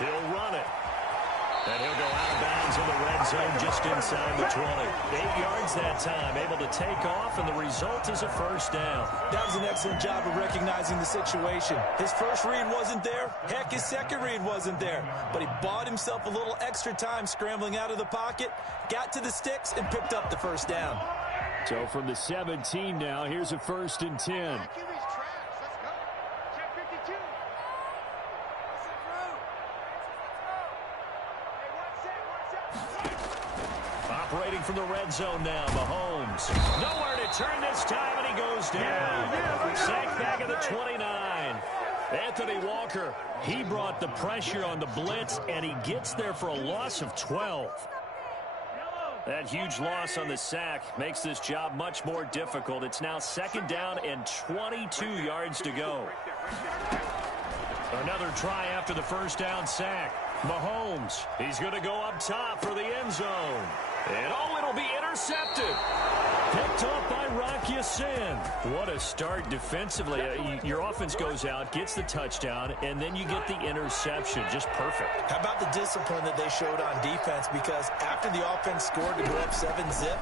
He'll run it. And he'll go out of bounds in the red zone just inside the 20. 8 yards that time, able to take off, and the result is a first down. That was an excellent job of recognizing the situation. His first read wasn't there. Heck, his second read wasn't there. But he bought himself a little extra time scrambling out of the pocket, got to the sticks, and picked up the first down. So from the 17 now, here's a 1st and 10. Operating from the red zone now, Mahomes. Nowhere to turn this time, and he goes down. Sacked back at the 29. Anthony Walker, he brought the pressure on the blitz, and he gets there for a loss of 12. That huge loss on the sack makes this job much more difficult. It's now 2nd down and 22 yards to go. Another try after the first down sack. Mahomes, he's going to go up top for the end zone. And it'll be intercepted. Picked off by Rocky Sin. What a start defensively. Your offense goes out, gets the touchdown, and then you get the interception. Just perfect. How about the discipline that they showed on defense? Because after the offense scored to go up 7-zip,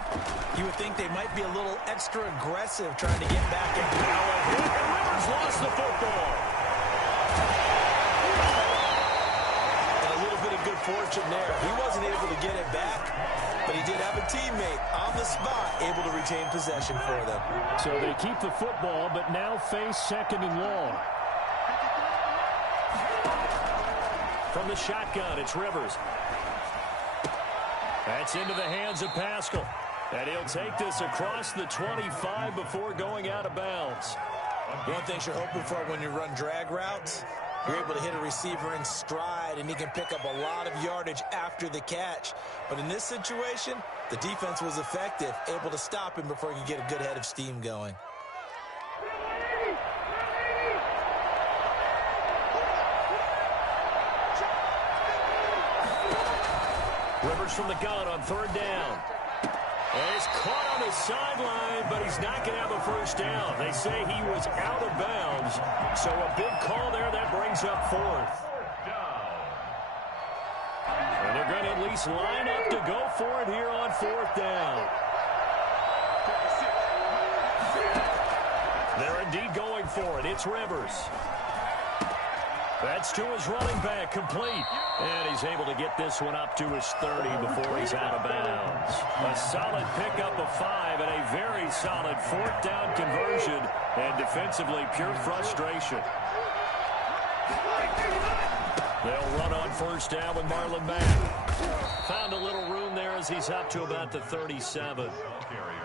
you would think they might be a little extra aggressive trying to get back in power. And Rivers lost the football. And a little bit of good fortune there. He wasn't able to get it back, but he did have a teammate on the spot able to retain possession for them. So they keep the football, but now face 2nd and long. From the shotgun, it's Rivers. That's into the hands of Pascal. And he'll take this across the 25 before going out of bounds. One thing you're hoping for when you run drag routes, you're able to hit a receiver in stride, and he can pick up a lot of yardage after the catch. But in this situation, the defense was effective, able to stop him before he could get a good head of steam going. Rivers from the gun on 3rd down. And he's caught on the sideline, but he's not going to have a first down. They say he was out of bounds. So a big call there that brings up 4th. And they're going to at least line up to go for it here on 4th down. They're indeed going for it. It's Rivers. That's to his running back, complete. And he's able to get this one up to his 30 before he's out of bounds. A solid pickup of 5 and a very solid 4th down conversion. And defensively, pure frustration. They'll run on 1st down with Marlon Mack. Found a little room there as he's up to about the 37.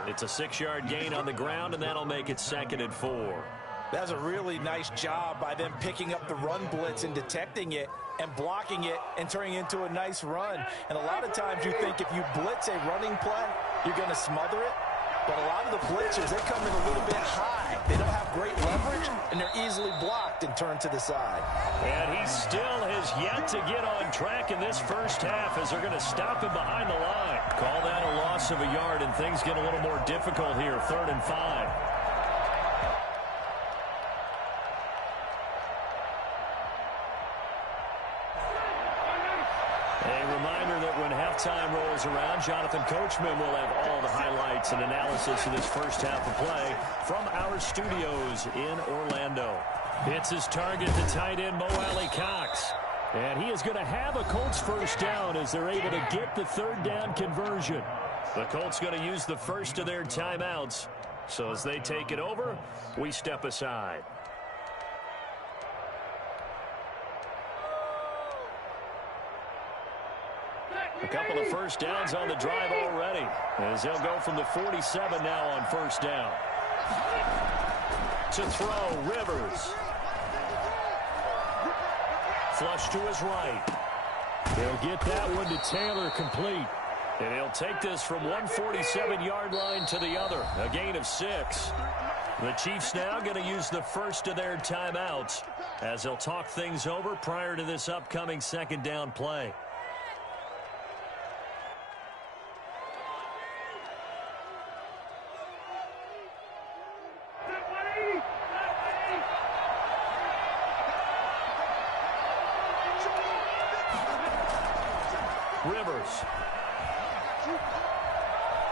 It's a 6-yard gain on the ground, and that'll make it 2nd and 4. That's a really nice job by them picking up the run blitz and detecting it and blocking it and turning it into a nice run. And a lot of times you think if you blitz a running play, you're going to smother it. But a lot of the blitzers, they come in a little bit high. They don't have great leverage, and they're easily blocked and turned to the side. And he still has yet to get on track in this first half as they're going to stop him behind the line. Call that a loss of a yard, and things get a little more difficult here, 3rd and 5. Time rolls around. Jonathan Coachman will have all the highlights and analysis of this first half of play from our studios in Orlando. It's his target, the tight end, Mo Alley Cox. And he is going to have a Colts first down as they're able to get the 3rd down conversion. The Colts going to use the first of their timeouts. So as they take it over, we step aside. A couple of first downs on the drive already, as they'll go from the 47 now on 1st down. To throw, Rivers. Flush to his right. He'll get that one to Taylor, complete. And he'll take this from 147-yard line to the other, a gain of 6. The Chiefs now going to use the first of their timeouts as they'll talk things over prior to this upcoming 2nd down play. Rivers.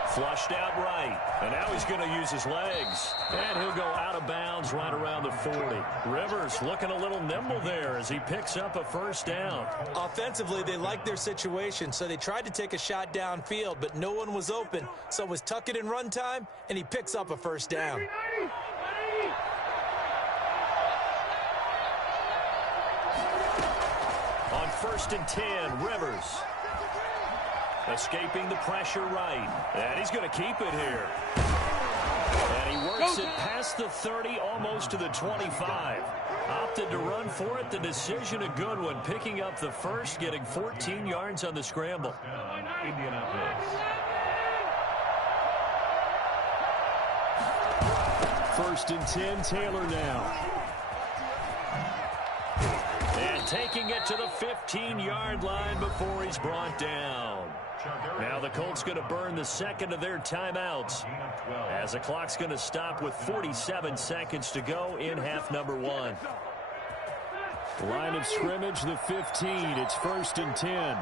Flushed out right. And now he's going to use his legs. And he'll go out of bounds right around the 40. Rivers looking a little nimble there as he picks up a first down. Offensively, they liked their situation, so they tried to take a shot downfield, but no one was open. So it was tuck it in run time, and he picks up a first down. On 1st and 10, Rivers. Escaping the pressure right. And he's going to keep it here. And he works it past the 30, almost to the 25. Opted to run for it. The decision a good one. Picking up the first, getting 14 yards on the scramble. First and 10, Taylor now. And taking it to the 15-yard line before he's brought down. Now the Colts going to burn the second of their timeouts as the clock's going to stop with 47 seconds to go in half number 1. Line of scrimmage, the 15. It's 1st and 10.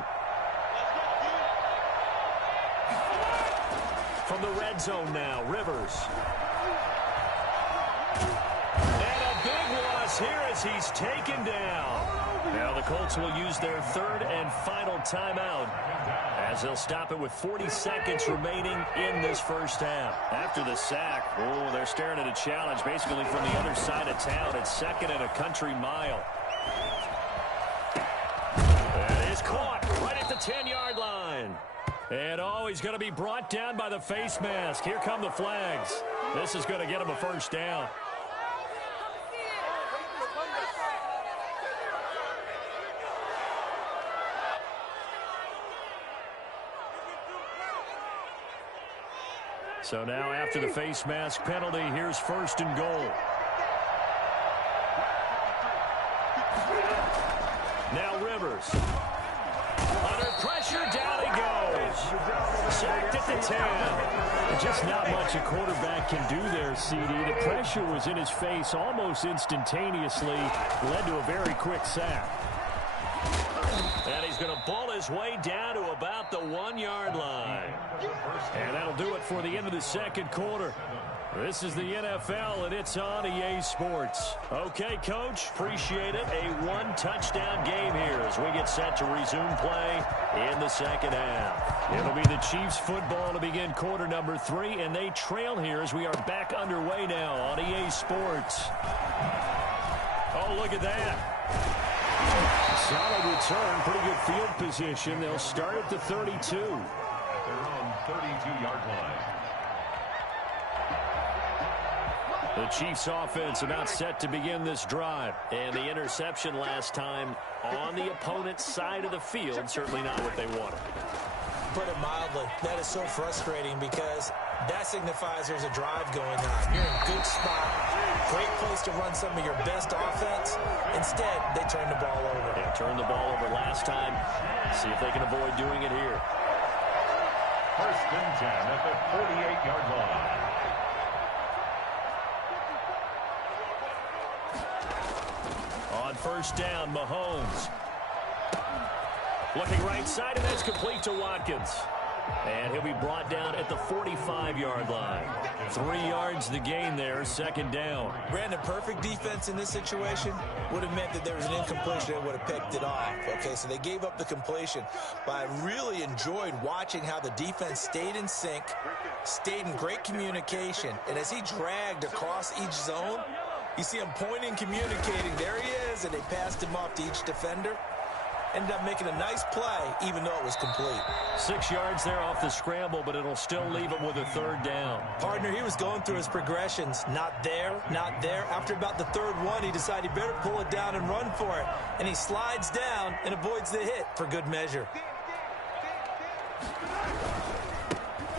From the red zone now, Rivers. And a big loss here as he's taken down. Now the Colts will use their third and final timeout as they'll stop it with 40 seconds remaining in this first half. After the sack, they're staring at a challenge basically from the other side of town. It's 2nd and a country mile. That is caught right at the 10-yard line. And he's going to be brought down by the face mask. Here come the flags. This is going to get him a first down. So now after the face mask penalty, here's 1st and goal. Now Rivers. Under pressure, down he goes. Sacked at the 10. Just not much a quarterback can do there, CD. The pressure was in his face almost instantaneously. Led to a very quick sack. And he's going to ball his way down to about the 1-yard line. And that'll do it for the end of the second quarter. This is the NFL, and it's on EA Sports. Okay, Coach, appreciate it. A one-touchdown game here as we get set to resume play in the second half. It'll be the Chiefs football to begin quarter number 3, and they trail here as we are back underway now on EA Sports. Oh, look at that. Solid return, pretty good field position. They'll start at the 32. They're on 32-yard line. The Chiefs offense about set to begin this drive. And the interception last time on the opponent's side of the field, certainly not what they wanted. Put it mildly, that is so frustrating because that signifies there's a drive going on. You're in a good spot, great place to run some of your best offense. Instead, they turn the ball over. Yeah, turned the ball over last time. See if they can avoid doing it here. 1st and 10 at the 48-yard line. On 1st down, Mahomes. Looking right side, and that's complete to Watkins. And he'll be brought down at the 45-yard line. 3 yards the gain there, 2nd down. Brandon, perfect defense in this situation would have meant that there was an incompletion that would have picked it off. Okay, so they gave up the completion. But I really enjoyed watching how the defense stayed in sync, stayed in great communication. And as he dragged across each zone, you see him pointing, communicating. There he is, and they passed him off to each defender. Ended up making a nice play, even though it was complete. 6 yards there off the scramble, but it'll still leave him with a 3rd down. Partner, he was going through his progressions. Not there, not there. After about the 3rd one, he decided he better pull it down and run for it. And he slides down and avoids the hit for good measure.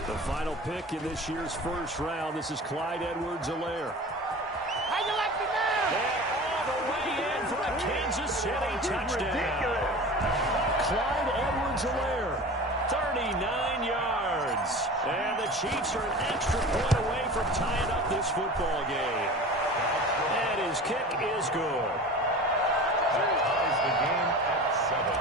The final pick in this year's first round, this is Clyde Edwards-Helaire. How you like me now? And all the way in for a Kansas City touchdown. Clyde Edwards-Helaire, 39 yards. And the Chiefs are an extra point away from tying up this football game. And his kick is good. That ties the game at 7.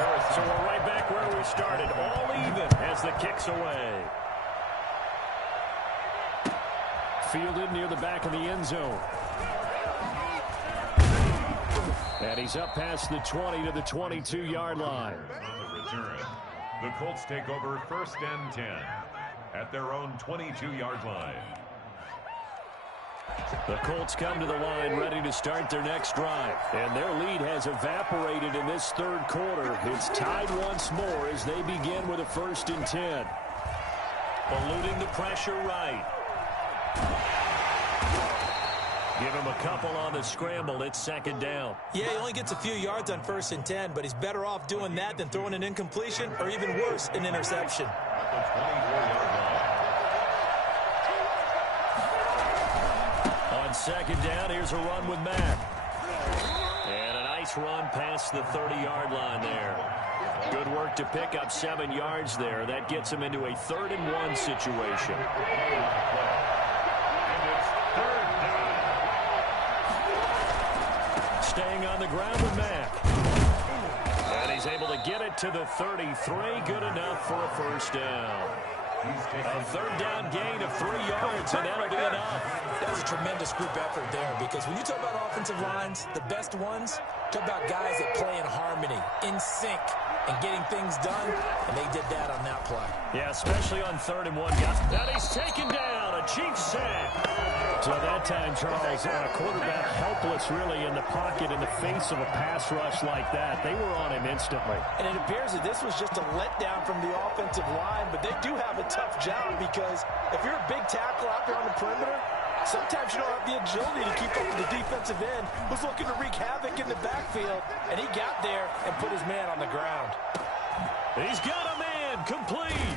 So we're right back where we started, all even as the kick's away. Fielded near the back of the end zone. And he's up past the 20 to the 22-yard line. On the return, the Colts take over 1st and 10 at their own 22-yard line. The Colts come to the line ready to start their next drive. And their lead has evaporated in this third quarter. It's tied once more as they begin with a 1st and 10. Eluding the pressure right. Give him a couple on the scramble. It's 2nd down. Yeah, he only gets a few yards on 1st and 10, but he's better off doing that than throwing an incompletion or even worse, an interception. At the 24-yard line. On 2nd down, here's a run with Mack. And a nice run past the 30-yard line there. Good work to pick up 7 yards there. That gets him into a 3rd and 1 situation. Staying on the ground with Mack. And he's able to get it to the 33. Good enough for a 1st down. A 3rd down gain of 3 yards, and that'll be enough. That was a tremendous group effort there, because when you talk about offensive lines, the best ones, talk about guys that play in harmony, in sync, and getting things done, and they did that on that play. Yeah, especially on 3rd and 1. And he's taken down, a Chiefs sack. So that time, Charles, quarterback helpless really in the pocket in the face of a pass rush like that. They were on him instantly. And it appears that this was just a letdown from the offensive line, but they do have a tough job, because if you're a big tackle out there on the perimeter, sometimes you don't have the agility to keep up with the defensive end who's looking to wreak havoc in the backfield, and he got there and put his man on the ground. He's got a man complete.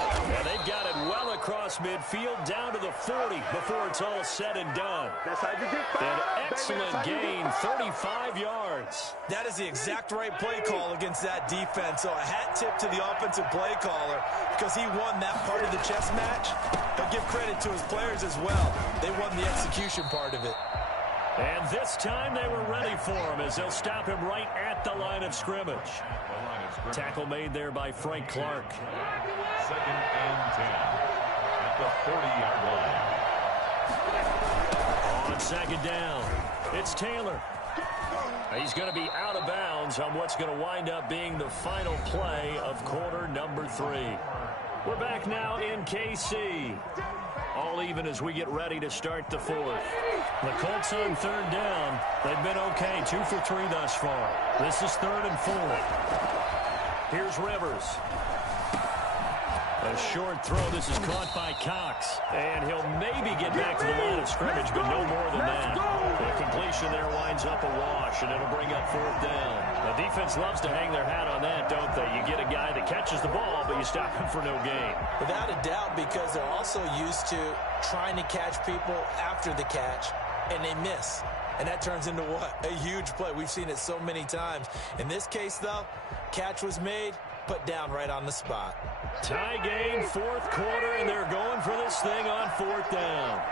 And they've got it well across midfield down to the 40 before it's all said and done. An excellent gain, 35 yards. That is the exact right play call against that defense. So a hat tip to the offensive play caller, because he won that part of the chess match. But give credit to his players as well. They won the execution part of it. And this time they were ready for him, as they'll stop him right at the line of scrimmage. Tackle made there by Frank Clark. 2nd and 10 at the 40-yard line. On 2nd down, it's Taylor. He's going to be out of bounds on what's going to wind up being the final play of quarter number 3. We're back now in KC. All even as we get ready to start the 4th. The Colts on 3rd down. They've been okay, 2 for 3 thus far. This is 3rd and 4. Here's Rivers. A short throw. This is caught by Cox. And he'll maybe get back to the line of scrimmage, but no more than that. The completion there winds up a wash, and it'll bring up 4th down. The defense loves to hang their hat on that, don't they? You get a guy that catches the ball, but you stop him for no gain. Without a doubt, because they're also used to trying to catch people after the catch, and they miss. And that turns into what? A huge play. We've seen it so many times. In this case, though, catch was made, put down right on the spot. Tie game, 4th quarter, and they're going for this thing on 4th down.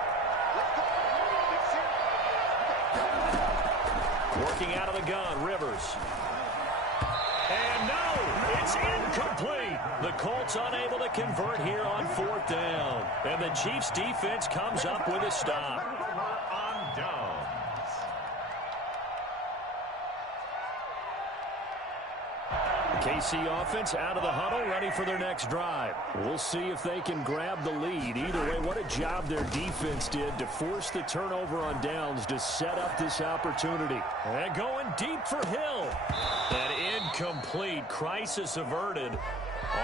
Working out of the gun, Rivers. And no, it's incomplete. The Colts unable to convert here on 4th down. And the Chiefs defense comes up with a stop. On downs. KC offense out of the huddle, ready for their next drive. We'll see if they can grab the lead. Either way, what a job their defense did to force the turnover on downs to set up this opportunity. And going deep for Hill. And incomplete. Crisis averted.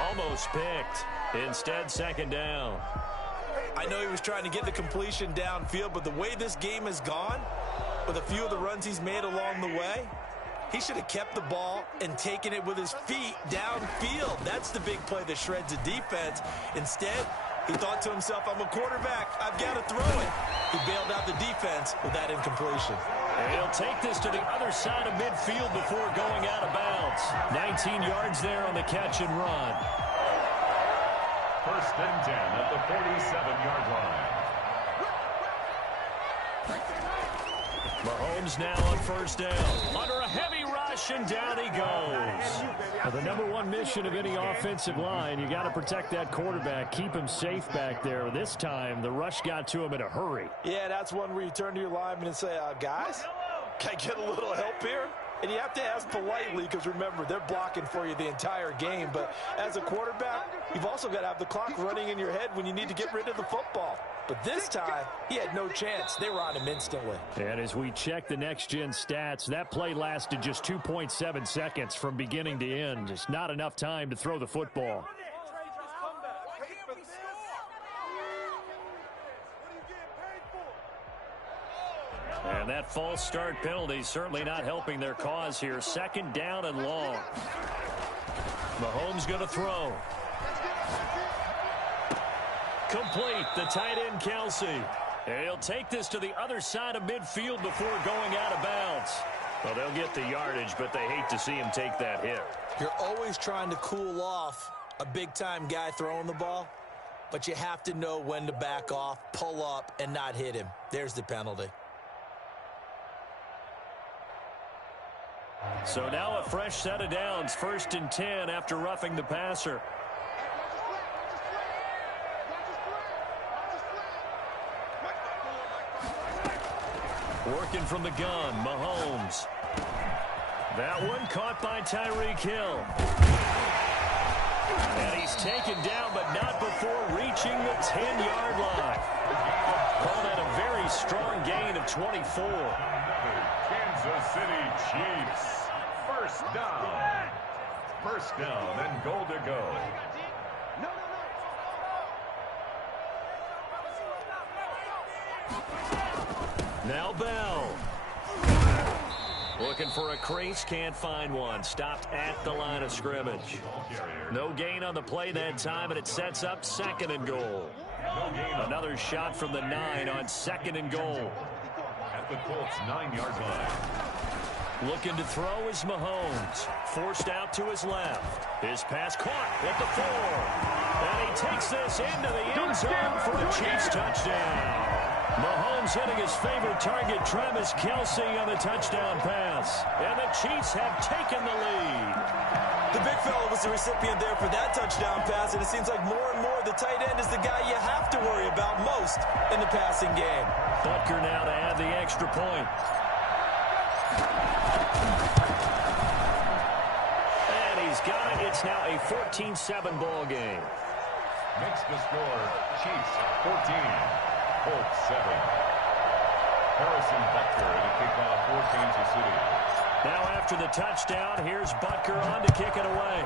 Almost picked. Instead, 2nd down. I know he was trying to get the completion downfield, but the way this game has gone, with a few of the runs he's made along the way, he should have kept the ball and taken it with his feet downfield. That's the big play that shreds the defense. Instead, he thought to himself, I'm a quarterback. I've got to throw it. He bailed out the defense with that incompletion. And he'll take this to the other side of midfield before going out of bounds. 19 yards there on the catch and run. 1st and 10 at the 47-yard line. Mahomes now on 1st down. Under a heavy rush, rush, and down he goes. Well, the number one mission of any offensive line, you got to protect that quarterback, keep him safe back there. This time, the rush got to him in a hurry. Yeah, that's one where you turn to your lineman and say, guys, can I get a little help here? And you have to ask politely because, remember, they're blocking for you the entire game. But as a quarterback, you've also got to have the clock running in your head when you need to get rid of the football. But this time, he had no chance. They were on him instantly. And as we check the next-gen stats, that play lasted just 2.7 seconds from beginning to end. Just not enough time to throw the football. And that false start penalty certainly not helping their cause here. Second down and long. Mahomes going to throw. Complete, the tight end, Kelsey. And he'll take this to the other side of midfield before going out of bounds. Well, they'll get the yardage, but they hate to see him take that hit. You're always trying to cool off a big-time guy throwing the ball, but you have to know when to back off, pull up, and not hit him. There's the penalty. So now a fresh set of downs, 1st and 10 after roughing the passer. Working from the gun, Mahomes. That one caught by Tyreek Hill. And he's taken down, but not before reaching the 10-yard line. Call that a very strong gain of 24. Kansas City Chiefs. First down. First down and goal to go. Now Bell. Looking for a crease, can't find one. Stopped at the line of scrimmage. No gain on the play that time, and it sets up 2nd and goal. Another shot from the 9 on 2nd and goal. At the Colts' 9-yard line. Looking to throw is Mahomes. Forced out to his left. His pass caught at the 4. And he takes this into the end zone for a Chiefs touchdown. Mahomes hitting his favorite target, Travis Kelsey, on the touchdown pass. And the Chiefs have taken the lead. The big fella was the recipient there for that touchdown pass, and it seems like more and more the tight end is the guy you have to worry about most in the passing game. Butker now to add the extra point. And he's got it. It's now a 14-7 ball game. Makes the score Chiefs 14, Colts 7. Harrison Butker to kick off for Kansas City. Now after the touchdown, here's Butker on to kick it away.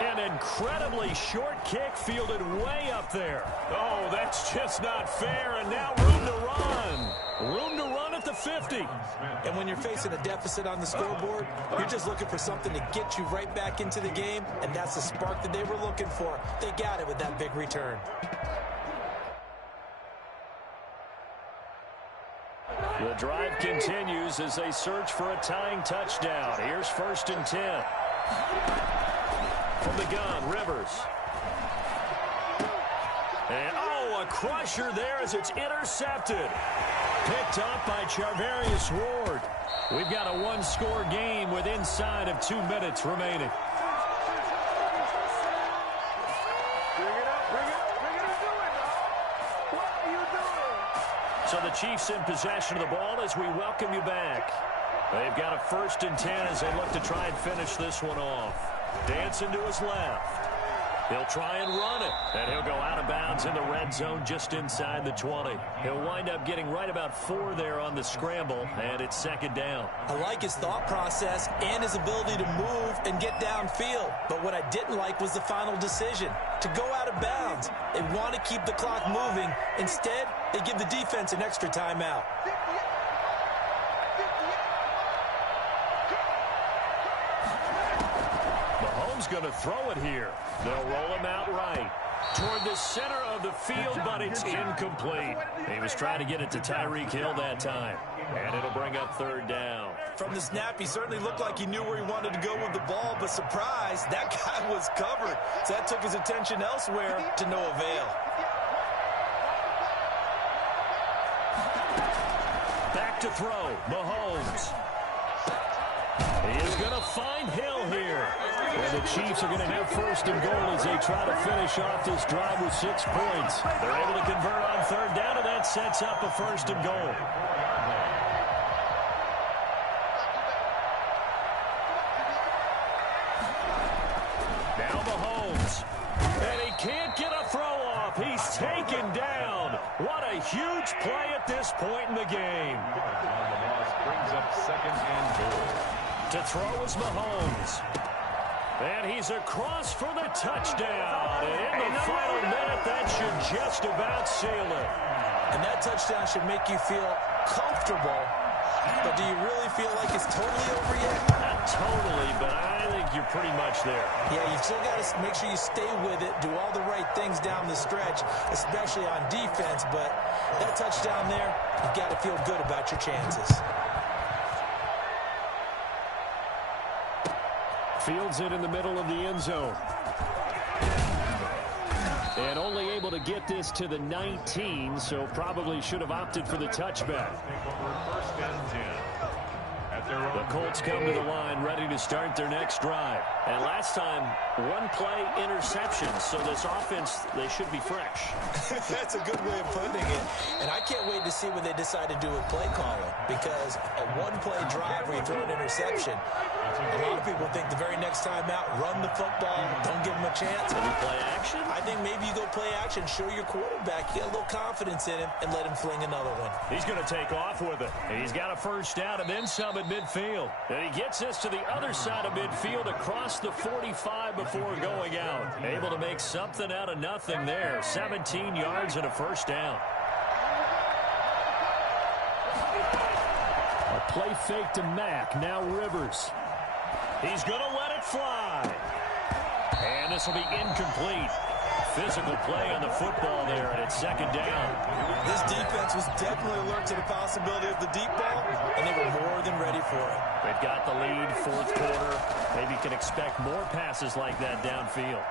An incredibly short kick fielded way up there. Oh, that's just not fair, and now room to run. Room to run at the 50. And when you're facing a deficit on the scoreboard, you're just looking for something to get you right back into the game, and that's the spark that they were looking for. They got it with that big return. The drive continues as they search for a tying touchdown. Here's 1st and 10. From the gun, Rivers. And, a crusher there as it's intercepted. Picked up by Charvarius Ward. We've got a one-score game with inside of 2 minutes remaining. So the Chiefs in possession of the ball as we welcome you back. They've got a 1st and 10 as they look to try and finish this one off. Dancing to his left. He'll try and run it, and he'll go out of bounds in the red zone just inside the 20. He'll wind up getting right about 4 there on the scramble, and it's 2nd down. I like his thought process and his ability to move and get downfield. But what I didn't like was the final decision, to go out of bounds. They want to keep the clock moving. Instead, they give the defense an extra timeout. Going to throw it here. They'll roll him out right toward the center of the field, but it's incomplete. He was trying to get it to Tyreek Hill that time, and it'll bring up 3rd down. From the snap, he certainly looked like he knew where he wanted to go with the ball, but surprise, that guy was covered. So that took his attention elsewhere to no avail. Back to throw, Mahomes. find Hill here. And the Chiefs are going to have first and goal as they try to finish off this drive with 6 points. They're able to convert on third down, and that sets up a first and goal. Now Mahomes. And he can't get a throw off. He's taken down. What a huge play at this point in the game. The loss brings up second and goal. To throw is Mahomes. And he's across for the touchdown. And in the final minute, that should just about seal it. And that touchdown should make you feel comfortable. But do you really feel like it's totally over yet? Not totally, but I think you're pretty much there. Yeah, you've still got to make sure you stay with it, do all the right things down the stretch, especially on defense. But that touchdown there, you've got to feel good about your chances. Fields it in the middle of the end zone. And only able to get this to the 19, so probably should have opted for the touchback. First and 10. The Colts come to the line ready to start their next drive. And last time, one play interception, so this offense, they should be fresh. That's a good way of putting it. And I can't wait to see what they decide to do with play calling, because a one-play drive where you throw an interception, a lot of people think the very next time out, run the football, don't give them a chance. Maybe play action? I think maybe you go play action, show your quarterback, you get a little confidence in him, and let him fling another one. He's going to take off with it. He's got a first down and then some at midfield. And he gets this to the other side of midfield across the 45 before going out. Able to make something out of nothing there. 17 yards and a first down. A play fake to Mack. Now Rivers. He's going to let it fly. And this will be incomplete. Physical play on the football there, and it's second down. This defense was definitely alert to the possibility of the deep ball, and they were more than ready for it. They've got the lead, fourth quarter. Maybe can expect more passes like that downfield.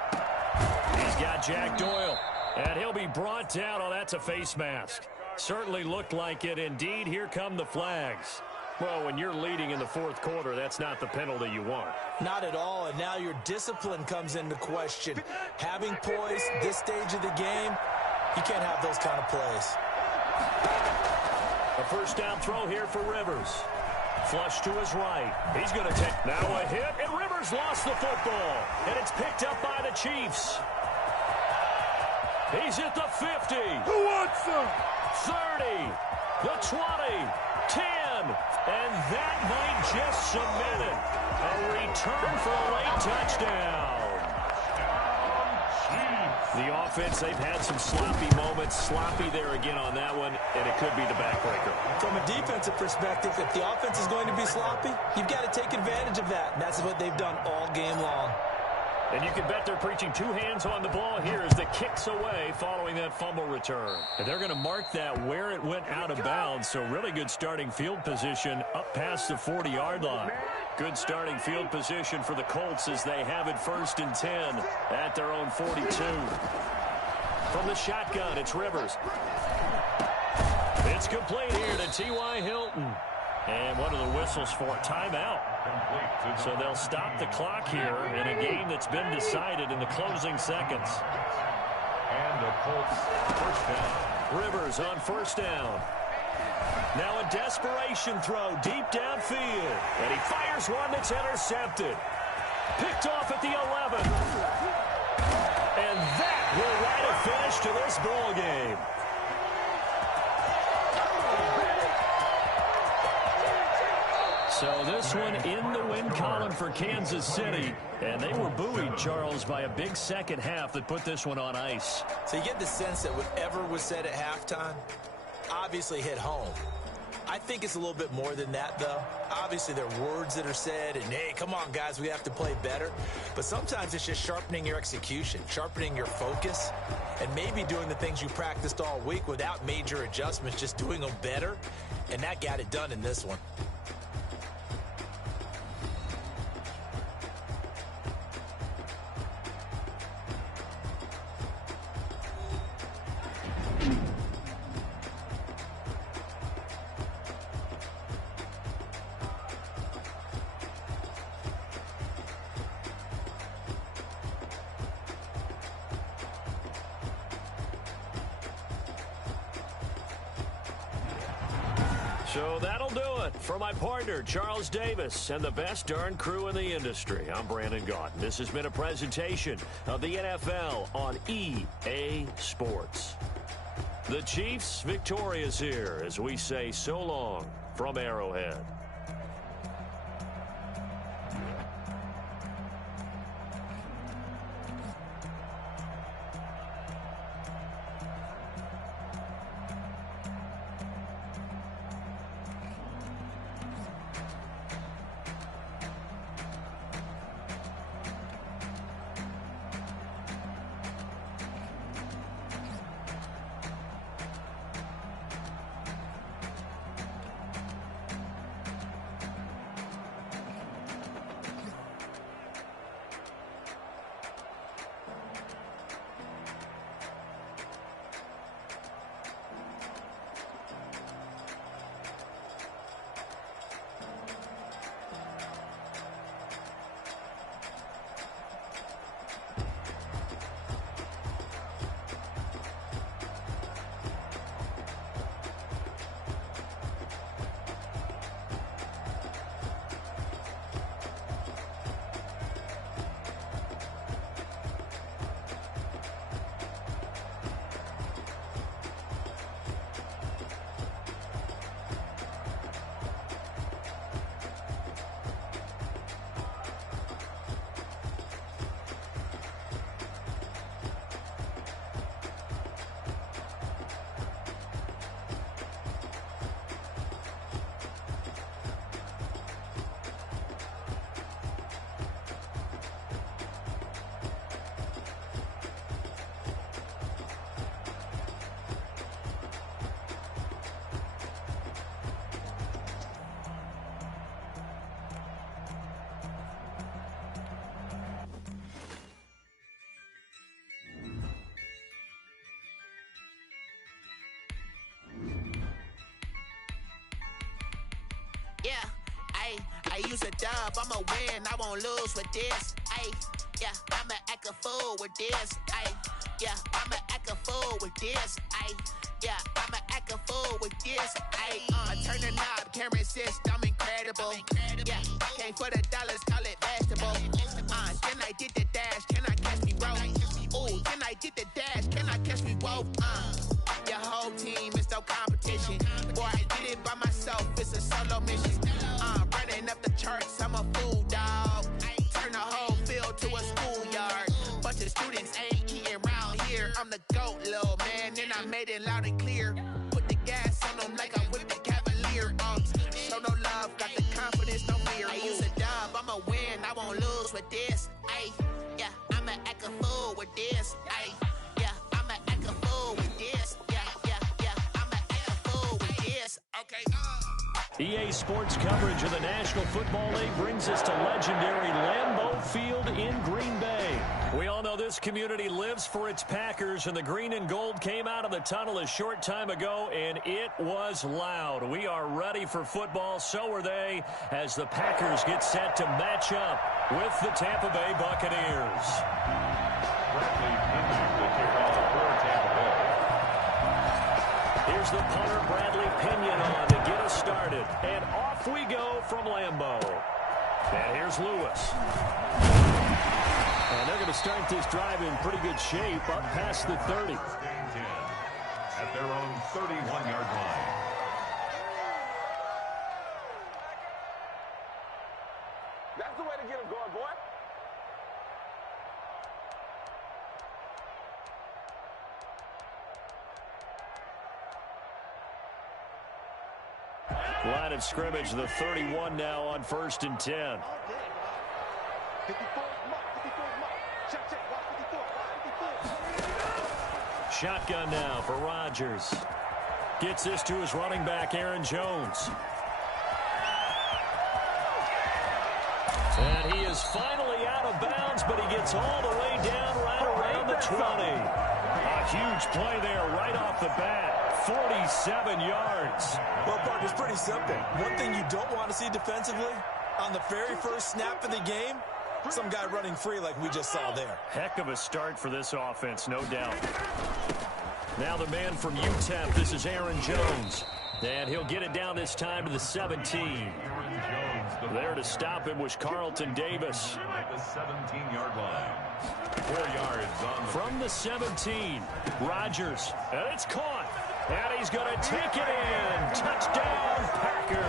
He's got Jack Doyle, and he'll be brought down. Oh, that's a face mask. Certainly looked like it. Indeed, here come the flags. Well, when you're leading in the fourth quarter, that's not the penalty you want. Not at all, and now your discipline comes into question. Having poise this stage of the game, you can't have those kind of plays. A first down throw here for Rivers. Flush to his right. He's going to take now a hit, and Rivers lost the football, and it's picked up by the Chiefs. He's at the 50. Who wants some? 30, the 20, 10, and that might just cement it. A return for a late touchdown. The offense, they've had some sloppy moments. Sloppy there again on that one, and it could be the backbreaker. From a defensive perspective, if the offense is going to be sloppy, you've got to take advantage of that, and that's what they've done all game long. And you can bet they're preaching two hands on the ball here as the kick's away following that fumble return. And they're going to mark that where it went out of bounds, so really good starting field position up past the 40-yard line. Good starting field position for the Colts as they have it first and 10 at their own 42. From the shotgun, it's Rivers. It's complete here to T.Y. Hilton. And what are the whistles for? Timeout. So they'll stop the clock here in a game that's been decided in the closing seconds. And the Colts first down. Rivers on first down. Now a desperation throw deep downfield. And he fires one that's intercepted. Picked off at the 11. And that will write a finish to this ball game. So this one in the win column for Kansas City. And they were buoyed, Charles, by a big second half that put this one on ice. So you get the sense that whatever was said at halftime obviously hit home. I think it's a little bit more than that, though. Obviously, there are words that are said, and, hey, come on, guys, we have to play better. But sometimes it's just sharpening your execution, sharpening your focus, and maybe doing the things you practiced all week without major adjustments, just doing them better. And that got it done in this one. So that'll do it. For my partner, Charles Davis, and the best darn crew in the industry, I'm Brandon Gaudin. This has been a presentation of the NFL on EA Sports. The Chiefs victorious here as we say so long from Arrowhead. Yeah, I use a dub, I'ma win, I won't lose with this. Yeah, I'ma act a fool with this. Yeah, I'ma act a fool with this. Yeah, I'ma act a fool with this. I turn the knob, can't resist, I'm incredible. Yeah, came for the dollars, call it vegetable. Then I did the dash, can I catch me roll? Ooh, then I did the dash, can I catch me roll? Your whole team is no competition. Boy, I did it by myself, it's a solo mission. Running up the charts, I'm a fool, dog. Turn the whole field to a schoolyard. Bunch of students ain't eating round here. I'm the GOAT, little man, and I made it loud and clear. Put the gas on them like I'm with the Cavalier. Show no love, got the confidence, no fear. I use a dub, I'ma win, I won't lose with this. Yeah, I'ma act a fool with this. Yeah, I'ma act a fool with this. Yeah, I'ma act a fool with this. Okay. EA Sports coverage of the National Football League brings us to legendary Lambeau Field in Green Bay. We all know this community lives for its Packers, and the green and gold came out of the tunnel a short time ago, and it was loud. We are ready for football, so are they, as the Packers get set to match up with the Tampa Bay Buccaneers. Here's the punter, Bradley Pinion, on to get us started. And off we go from Lambeau. And here's Lewis. And they're going to start this drive in pretty good shape up past the 30. At their own 31-yard line. That's the way to get them going, boy. Line of scrimmage, the 31 now on 1st and 10. Shotgun now for Rodgers. Gets this to his running back, Aaron Jones. And he is finally out of bounds, but he gets all the way down right around the 20. A huge play there right off the bat. 47 yards. Well, Park, it's pretty simple. One thing you don't want to see defensively, on the very first snap of the game, some guy running free like we just saw there. Heck of a start for this offense, no doubt. Now the man from UTEP, this is Aaron Jones. And he'll get it down this time to the 17. There to stop him was Carlton Davis. At the 17-yard line. 4 yards on the from the 17. Rodgers, and it's caught. And he's going to take it in. Touchdown, Packers.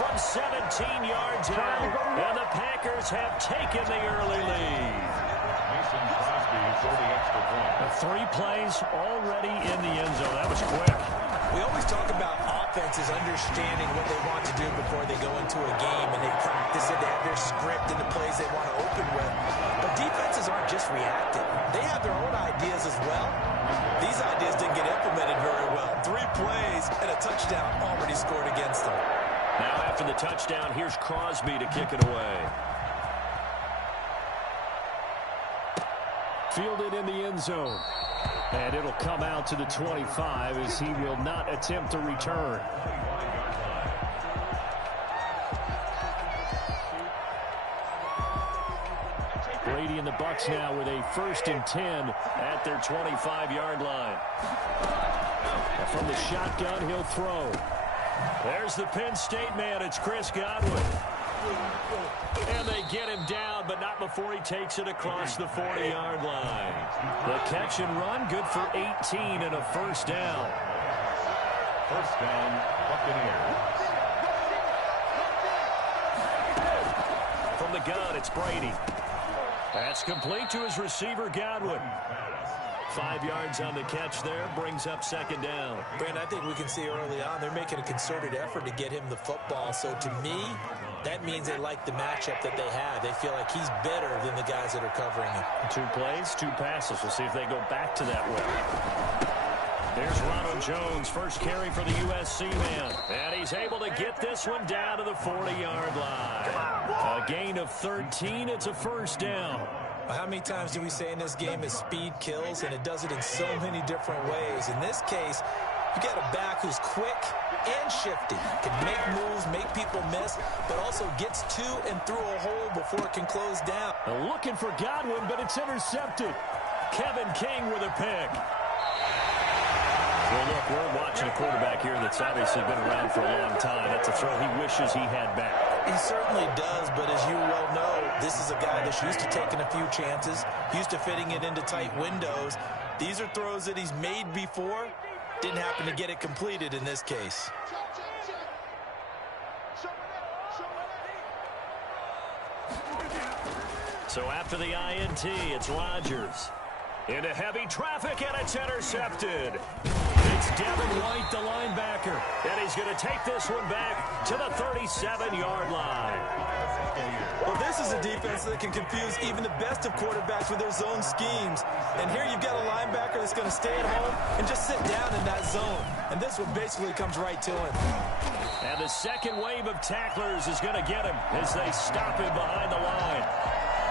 From 17 yards out, and the Packers have taken the early lead. Mason Crosby for the extra point. 3 plays already in the end zone. That was quick. We always talk about offenses understanding what they want to do before they go into a game, and they said they have their script and the plays they want to open with. But defenses aren't just reacting. They have their own ideas as well. These ideas didn't get implemented very well. 3 plays and a touchdown already scored against them. Now after the touchdown, here's Crosby to kick it away. Fielded in the end zone. And it'll come out to the 25 as he will not attempt to return. Brady and the Bucs now with a 1st and 10 at their 25-yard line. And from the shotgun, he'll throw. There's the Penn State man. It's Chris Godwin. And they get him down, but not before he takes it across the 40-yard line. The catch and run, good for 18 and a 1st down. 1st down, Buccaneers. From the gun, it's Brady. That's complete to his receiver, Godwin. 5 yards on the catch there, brings up 2nd down. Brandon, I think we can see early on they're making a concerted effort to get him the football. So to me, that means they like the matchup that they have. They feel like he's better than the guys that are covering him. 2 plays, 2 passes. We'll see if they go back to that way. There's Ronald Jones, first carry for the USC man. And he's able to get this one down to the 40-yard line. A gain of 13. It's a 1st down. How many times do we say in this game is speed kills, and it does it in so many different ways. In this case, you got a back who's quick and shifty, can make moves, make people miss, but also gets to and through a hole before it can close down. Looking for Godwin, but it's intercepted. Kevin King with a pick. Well, look, we're watching a quarterback here that's obviously been around for a long time. That's a throw he wishes he had back. He certainly does, but as you well know, this is a guy that's used to taking a few chances, used to fitting it into tight windows. These are throws that he's made before. Didn't happen to get it completed in this case. So after the INT, it's Rodgers. Into heavy traffic, and it's intercepted. It's Devin White, the linebacker. And he's going to take this one back to the 37-yard line. Well, this is a defense that can confuse even the best of quarterbacks with their zone schemes. And here you've got a linebacker that's going to stay at home and just sit down in that zone. And this one basically comes right to him. And the second wave of tacklers is going to get him as they stop him behind the line.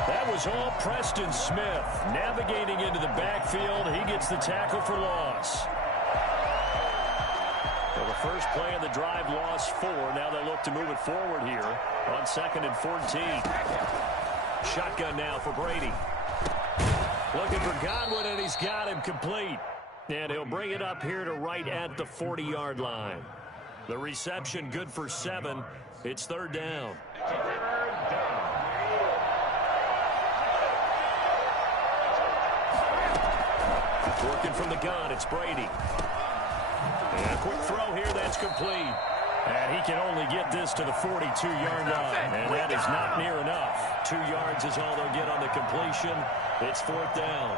That was all Preston Smith navigating into the backfield. He gets the tackle for loss. Well, the first play of the drive lost 4. Now they look to move it forward here on 2nd and 14. Shotgun now for Brady. Looking for Godwin, and he's got him complete. And he'll bring it up here to right at the 40-yard line. The reception good for 7. It's 3rd down. Working from the gun, it's Brady. And a quick throw here, that's complete. And he can only get this to the 42-yard line. And that is not near enough. 2 yards is all they'll get on the completion. It's 4th down.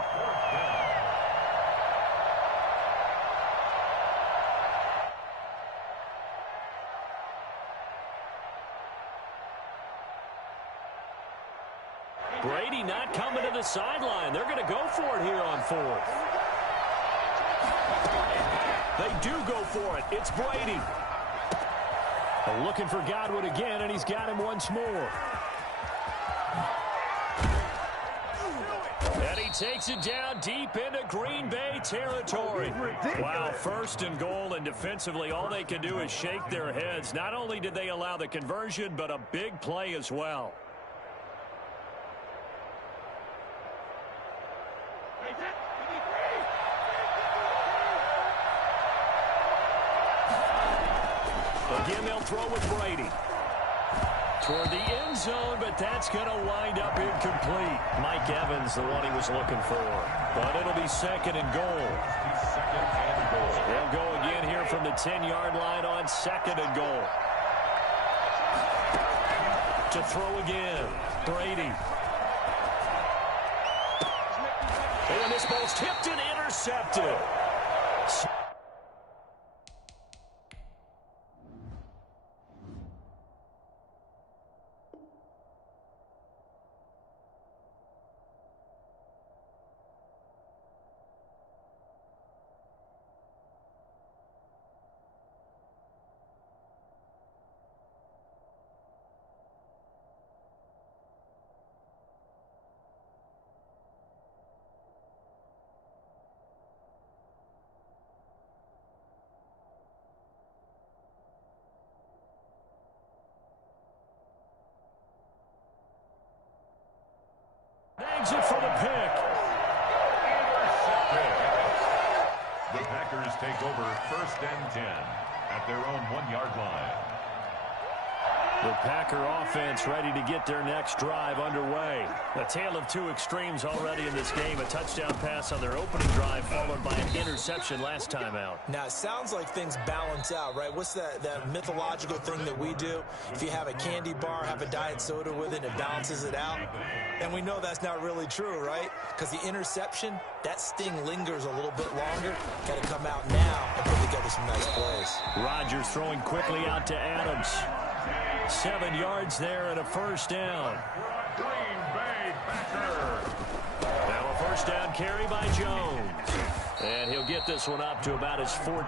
Brady not coming to the sideline. They're going to go for it here on 4th. They do go for it. It's Brady. Looking for Godwin again, and he's got him once more. And he takes it down deep into Green Bay territory. Wow, 1st and goal, and defensively all they can do is shake their heads. Not only did they allow the conversion, but a big play as well. Again, they'll throw with Brady. Toward the end zone, but that's going to wind up incomplete. Mike Evans, the one he was looking for. But it'll be second and goal. They'll go again here from the 10-yard line on second and goal. To throw again, Brady. And this ball's tipped and intercepted. Nags it for the pick. The Packers take over 1st and 10 at their own 1-yard line. The Packer offense ready to get their next drive underway. A tale of two extremes already in this game. A touchdown pass on their opening drive followed by an interception last time out. Now, it sounds like things balance out, right? What's that mythological thing that we do? If you have a candy bar, have a diet soda with it, it balances it out. And we know that's not really true, right? Because the interception, that sting lingers a little bit longer. Got to come out now and put together some nice plays. Rodgers throwing quickly out to Adams. 7 yards there and a first down. Green Bay Packers. Now a first down carry by Jones. And he'll get this one up to about his 14.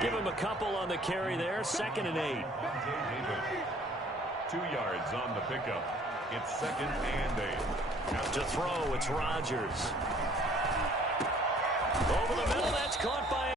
Give him a couple on the carry there. 2nd and 8. 2 yards on the pickup. It's 2nd and 8. To throw, it's Rodgers. Over the middle, that's caught by